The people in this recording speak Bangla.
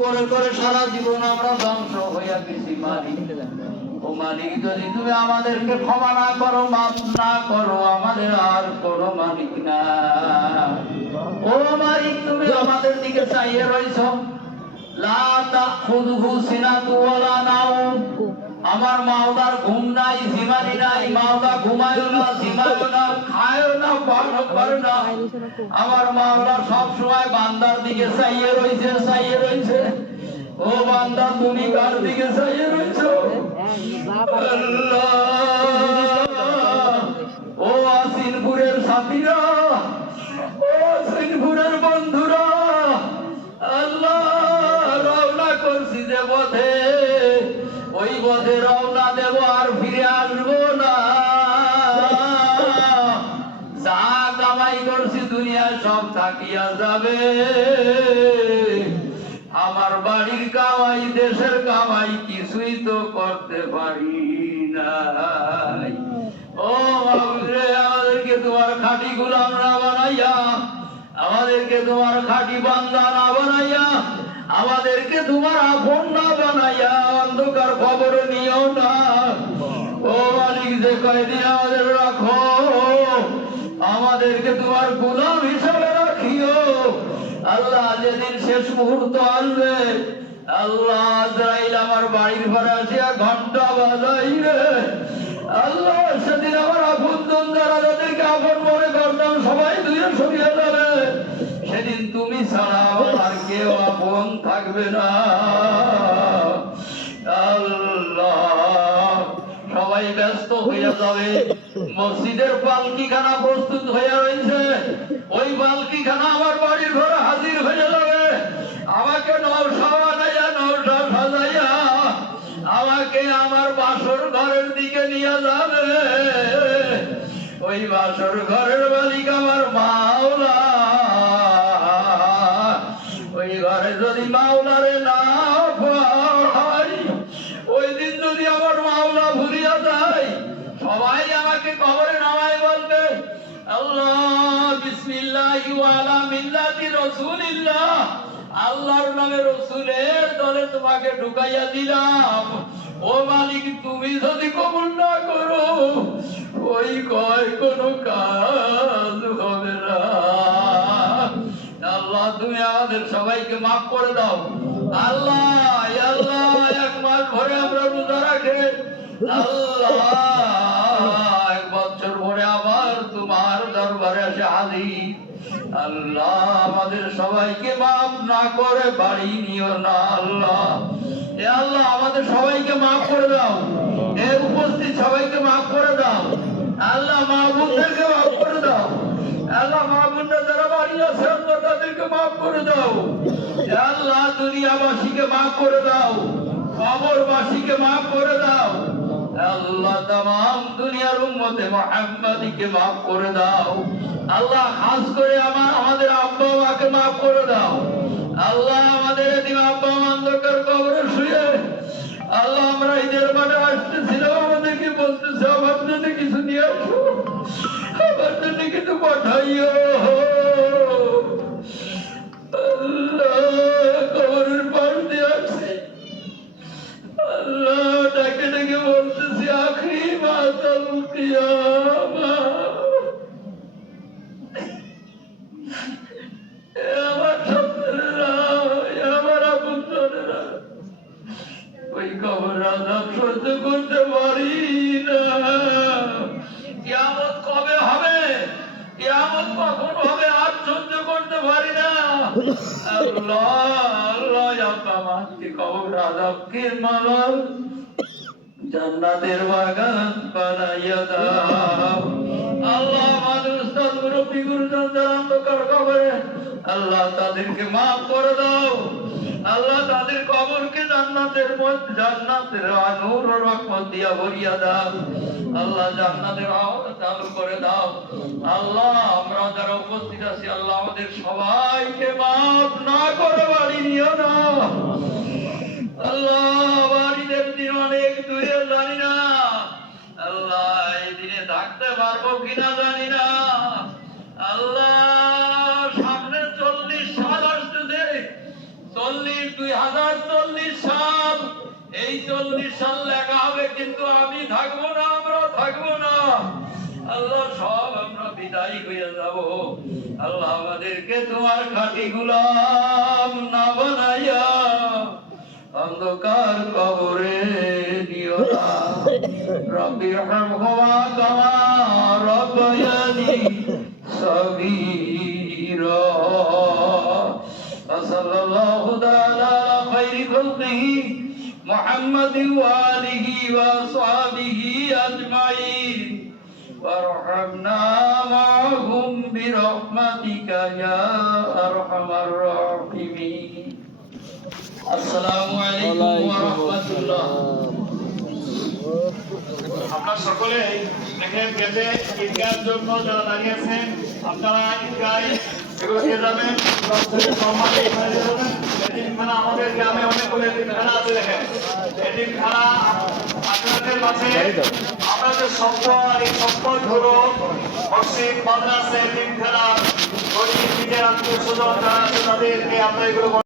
করে করে সারা জীবন আমরা ধ্বংস হইয়া গেছি মালিক। ও মালিক, যদি তুমি আমাদেরকে ক্ষমা না করো, মাফ না করো, আমাদের আর কোনো মালিক না। ও মালিক, তুমি আমাদের দিকে চাইয়ে রইছ। লা তাখুযুহু সিনাতুন ওয়ালা নাওম। আমার মাওলার ঘুম নাই, জিমানি নাই। মাওলা ঘুমায়ও না, জিমায়ও না, খায়ও না, পানও করে না। আমার মাওলা সব সময় বান্দার দিকে চাইয়ে রইছে, চাইয়ে রইছে। ও বান্দা, তুমি কার দিকে চাইয়ে রইছো? আল্লাহ। ও আসিনপুরের সাথীরা, ও আসিনপুরের বন্ধুরা, আল্লাহ, রওনা করছি যে পথে, ওই পথে রওনা দেব, আর ফিরে আসবো না। যা কামাই করছি দুনিয়ায় সব থাকিয়া যাবে। আমার বাড়ির কামাই, দেশের কামাই কিছুই তো করতে পারি নাই। ও বাবুরে, আমাদেরকে তোমার খাঁটি গোলাম না বানাইয়া, আমাদেরকে তোমার খাঁটি বান্দা না বানাইয়া, আমাদেরকে তোমার আপন না বানাইয়া অন্ধকার খবর নিও না। ও মালিক, যে কয়দিন আমাদের রাখো, আমাদেরকে তোমার গোলাম হিসাবে রাখিও। আল্লাহ, যেদিন শেষ মুহূর্ত আসবে, আল্লাহ, আজরাইল আমার বাড়ির ঘরে আসিয়া ঘন্টা বাজাইবে, আল্লাহ, সেদিন আমার আপনজন যারা, যাদেরকে আপন মনে করতাম, সবাই দূরে সরিয়ে যাবে। সেদিন তুমি ছাড়া আর কেউ আপন থাকবে না। আল্লাহ, সবাই ব্যস্ত হইয়া যাবে। মসজিদের পালকিখানা প্রস্তুত হইয়া রয়েছে। ওই পালকিখানা আমার বাড়ির ঘরে হাজির হয়ে যাবে। আমাকে নওশা বানাইয়া, নওশা সাজাইয়া আমাকে আমার বাসর ঘরের দিকে নিয়ে যাবে। ওই বাসর ঘরের মালিক আমার মাওলা। ওই ঘরে যদি মাওলারে না পাই, ওই দিন যদি আমার মাওলা ভুলিয়া যায়, সবাই আমাকে কবরে নামায় বলবে, আল্লাহ, বিসমিল্লাহি ওয়া আলা মিল্লাতি রাসূলিল্লাহ, আল্লাহর নামে রাসূলের দলে তোমাকে ঢুকাইয়া দিলাম। ও মালিক, তুমি যদি কবুল না করো, ওই কয় কোনো কাজ হবে না। আল্লাহ, তুমি আমাদের সবাইকে মাফ করে দাও। আল্লাহ, আল্লাহ, এক মাস ভরে আমরা রোজা রাখে, আল্লাহ, এক বছর ভরে আবার তোমার দরবারে এসে হাজির। আল্লাহ, আমাদের সবাইকে মাফ না করে বাড়ি নিও না। আল্লাহ, এ আল্লাহ, আমাদের সবাইকে মাফ করে দাও। এ উপস্থিত সবাইকে মাফ করে দাও। আল্লাহ, মা বোনদেরকে মাফ করে দাও। আল্লাহ, মা বোনরা যারা বাড়ি আছে, আল্লাহ, তাদেরকে মাফ করে দাও। আল্লাহ, দুনিয়াবাসীকে মাফ করে দাও, কবরবাসীকে মাফ করে দাও। আল্লাহ, তামাম দুনিয়ার উম্মতে মুহাম্মাদীকে মাফ করে দাও। আল্লাহ, খাস করে আমাদের আব্বা মাকে মাফ করে দাও। আল্লাহ, আমাদের এদিন আব্বা মা অন্ধকার কবরে শুয়ে, আল্লাহ, আমরা ঈদের মাঠে আসতেছিলাম, আমাদেরকে বলতেছে, আমার জন্য কিছু নিয়ে আসো, আমার জন্য কিছু পাঠাইও। আল্লাহ, কবরের পাশ দিয়ে আসছে, আল্লাহ, ডাকে ডাকে বলতেছি, আখিরি মাতাল কিয়ামা। আমার সন্তানেরা, আমার আপনজনেরা, ওই কবর আযাব সহ্য করতে পারি না। কিয়ামত কবে হবে, কিয়ামত কখন হবে, আর সহ্য করতে পারি না। আল্লাহ, আল্লাহ, আব্বা মাকে কবর আযাবকে মালাল জান্নাতের বাগান বানাইয়া দাও। আল্লাহ, আমাদের উস্তাদ মুরব্বি গুরুজন যারা অন্ধকার কবরে, আল্লাহ, তাদেরকে মাফ করে দাও। আল্লাহ, তাদের কবরকে জান্নাতের মধ্যে, জান্নাতের নূর ও রহমত দিয়া ভরিয়া দাও। আল্লাহ, জান্নাতের আওয়াজ চালু করে দাও। আল্লাহ, আমরা যারা উপস্থিত আছি, আল্লাহ, আমাদের সবাইকে মাফ না করে বাড়ি নিও না। আল্লাহ, বাড়িদের দিন অনেক দূরে, জানি না আল্লাহ এই দিনে থাকতে পারবো কিনা জানি না। আল্লাহ, সামনে 40 সাল আসতেছে, 40 2000 2040 সাল, এই 40 সাল লেখা হবে, কিন্তু আমি থাকবো না, আমরা থাকবো না। আল্লাহ সব আমরা বিদায় হয়ে যাব। আল্লাহ আমাদেরকে তোমার খাঁটি গোলাম না বানাইয়া অন্ধকার কবরে দিও না। রব্বি রহমহুমা কামা রব্বায়ানি সগীরা। সাল্লাল্লাহু তাআলা আলা খায়রি খালকিহি মুহাম্মাদিন ওয়া আলিহি ওয়া আসহাবিহি আজমাইন। وارحمنا معهم برحمتك يا أرحم الراحمين. السلام عليكم ورحمة الله. আপনারা সকলে দেখেন গেটে ঈদগাহের জন্য যারা দাঁড়িয়ে আছেন, আপনারা ঈদগাহে এগুলো দিয়ে যাবেন, সম্মানে এখানে দিয়ে যাবেন। এতিমখানা আমাদের গ্রামে অনেকগুলো এতিমখানা আছে, দেখেন এতিমখানা আপনাদের মাঝে আপনাদের সম্পদ, এই সম্পদগুলো মসজিদ, মাদ্রাসা, এতিমখানা, গরিব নিজের আত্মীয় স্বজন যারা আছে তাদেরকে আমরা এগুলো